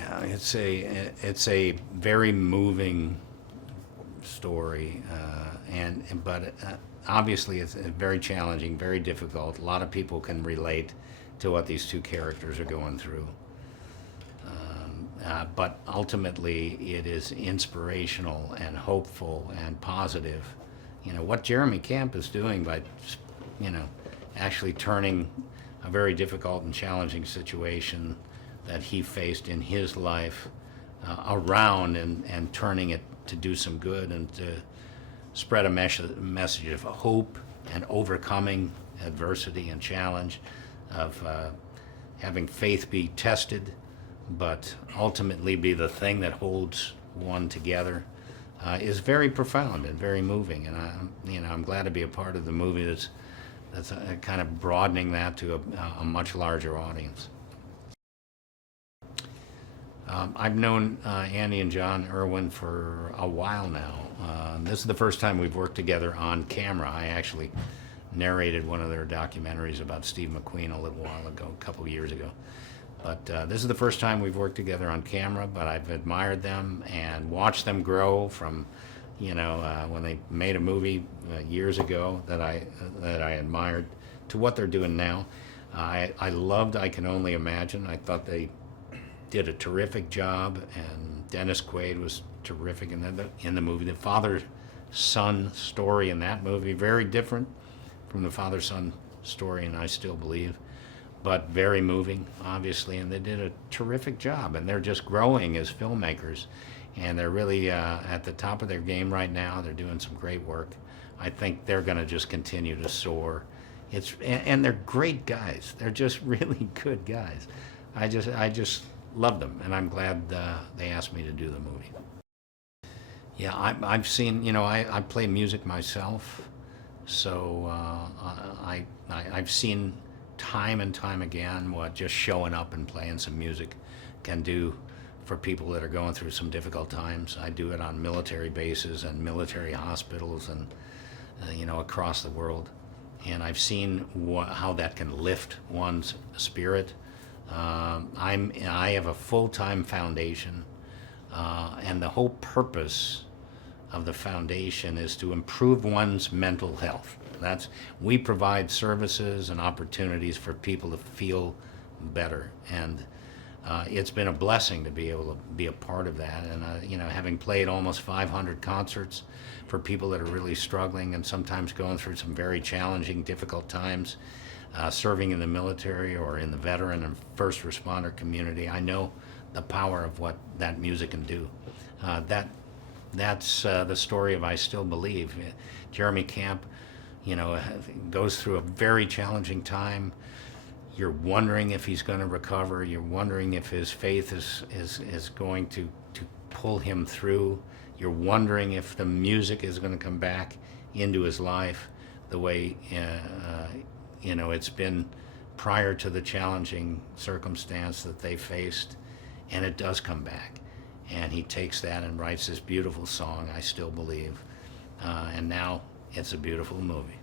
Yeah, it's a very moving story, but obviously it's very challenging, very difficult. A lot of people can relate to what these two characters are going through. But ultimately, it is inspirational and hopeful and positive. What Jeremy Camp is doing by, you know, actually turning a very difficult and challenging situation that he faced in his life around and turning it to do some good and to spread a message of hope and overcoming adversity and challenge, of having faith be tested, but ultimately be the thing that holds one together, is very profound and very moving. And I'm glad to be a part of the movie that's kind of broadening that to a much larger audience. I've known Andy and John Irwin for a while now. This is the first time we've worked together on camera. I actually narrated one of their documentaries about Steve McQueen a little while ago, a couple of years ago. But this is the first time we've worked together on camera, but I've admired them and watched them grow from, when they made a movie years ago that I admired, to what they're doing now. I loved I Can Only Imagine. I thought they did a terrific job, and Dennis Quaid was terrific in the movie. The father-son story in that movie, very different from the father-son story in I Still Believe, but very moving, obviously, and they did a terrific job, and they're just growing as filmmakers, and they're really at the top of their game right now. They're doing some great work. I think they're going to just continue to soar. And they're great guys. They're just really good guys. I just love them, and I'm glad they asked me to do the movie. Yeah, I've seen, I play music myself, so I've seen time and time again what just showing up and playing some music can do for people that are going through some difficult times. I do it on military bases and military hospitals and, across the world. And I've seen how that can lift one's spirit. I have a full-time foundation, and the whole purpose of the foundation is to improve one's mental health. We provide services and opportunities for people to feel better, and it's been a blessing to be able to be a part of that. And having played almost 500 concerts for people that are really struggling and sometimes going through some very challenging, difficult times, serving in the military or in the veteran and first responder community, I know the power of what that music can do. That's the story of I Still Believe. Jeremy Camp, goes through a very challenging time. You're wondering if he's going to recover. You're wondering if his faith is going to pull him through. You're wondering if the music is going to come back into his life the way it's been prior to the challenging circumstance that they faced, and it does come back. And he takes that and writes this beautiful song, I Still Believe, and now it's a beautiful movie.